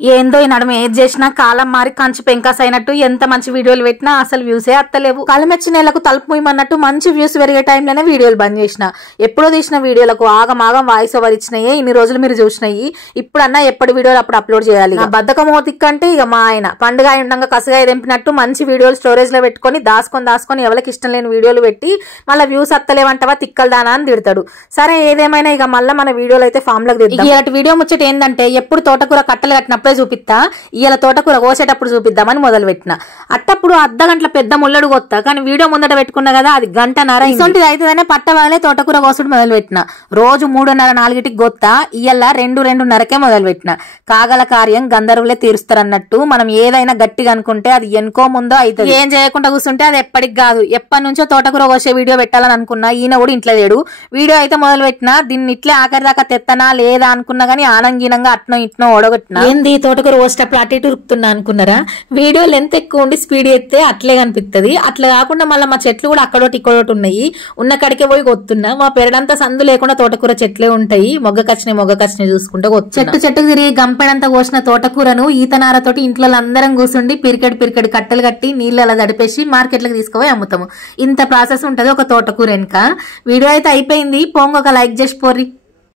ఏందో ఈ నడుమ ఏది చేసినా కాలం మారి కంచి పెంకాస్ అయినట్టు ఎంత మంచి వీడియోలు పెట్టినా అసలు వ్యూసే అత్తలేవు. కాలమెచ్చి నెలకు తలుపు ముయ్యమన్నట్టు మంచి వ్యూస్ పెరిగే టైంలోనే వీడియోలు బంద్ చేసిన. ఎప్పుడో తీసిన వీడియోలకు ఆగమాగం వాయిస్ ఓవర్ ఇచ్చినాయి. ఇన్ని రోజులు మీరు చూసినాయి. ఇప్పుడన్నా ఎప్పటి వీడియోలు అప్పుడు అప్లోడ్ చేయాలి. బద్దకం ఓతిక్కంటే ఇక మా ఆయన పండుగ ఉండగా కసగాయ తెంపినట్టు మంచి వీడియోలు స్టోరేజ్ లో పెట్టుకుని దాసుకొని ఎవరికి ఇష్టం లేని వీడియోలు పెట్టి మళ్ళీ వ్యూస్ అత్తలేవంటవా తిక్కలదానా అని తిడతాడు. సరే ఏదేమైనా ఇక మళ్ళీ మన వీడియోలు అయితే ఫామ్ లకు దిద్దాం. ఇలాంటి వీడియో ముచ్చట ఏంటంటే ఎప్పుడు తోటకూర కట్టలు కట్టినప్పుడే చూపిస్తా, ఇవాళ తోటకూర కోసేటప్పుడు చూపిద్దామని మొదలు పెట్టిన. అట్టప్పుడు అర్ధ గంటల పెద్ద ముల్లడు కొత్త కానీ వీడియో ముందట పెట్టుకున్నా కదా అది గంటన్నర ఇసొంటిది అయితేనే పట్టవాలే తోటకూర కోసుడు మొదలు పెట్టిన. రోజు 3:30-4కి గొత్త, ఇవాళ 2:30కే మొదలు పెట్టిన. కాగల కార్యం గంధర్వులే తీరుస్తారన్నట్టు మనం ఏదైనా గట్టిగా అనుకుంటే అది ఎన్కో ముందో అవుతుంది. ఏం చేయకుండా కూర్చుంటే అది ఎప్పటికి కాదు. ఎప్పటి నుంచో తోటకూర కోసే వీడియో పెట్టాలని అనుకున్నా. ఈయన కూడా ఇంట్లో లేడు. వీడియో అయితే మొదలు పెట్టినా. దీన్ని ఇట్లే ఆఖరి దాకా తెత్తనా లేదా అనుకున్నా గానీ ఆనంగీనంగా అట్నో ఇట్నో ఓడగొట్టినా. ఏంది తోటకూర కోసేటప్పుడు అటు ఇటు ఉరుకుతున్నా అనుకున్నారా? వీడియో లెంత్ ఎక్కువ ఉండి స్పీడ్ ఎత్తే అట్లే కనిపిస్తుంది. అట్లా కాకుండా మళ్ళీ మా చెట్లు కూడా అక్కడోటి ఇక్కడోటి ఉన్నాయి. ఉన్న కడికే పోయి కొత్తున్నా. మా పెరడంతా సందు లేకుండా తోటకూర చెట్లే ఉంటాయి. మొగ్గ కచ్చినాయి చూసుకుంటా చెట్టుకు తిరిగి గంపెడంతా కోసిన తోటకూరను ఈతనారతోటి ఇంట్లో అందరం కూర్చుండి పిరికెడు కట్టెలు కట్టి నీళ్ళు అలా తడిపేసి మార్కెట్లకు తీసుకుపోయి అమ్ముతాము. ఇంత ప్రాసెస్ ఉంటది ఒక తోటకూర వెనుక. వీడియో అయితే అయిపోయింది. పోంగ ఒక లైక్ చేసి పోర్రి.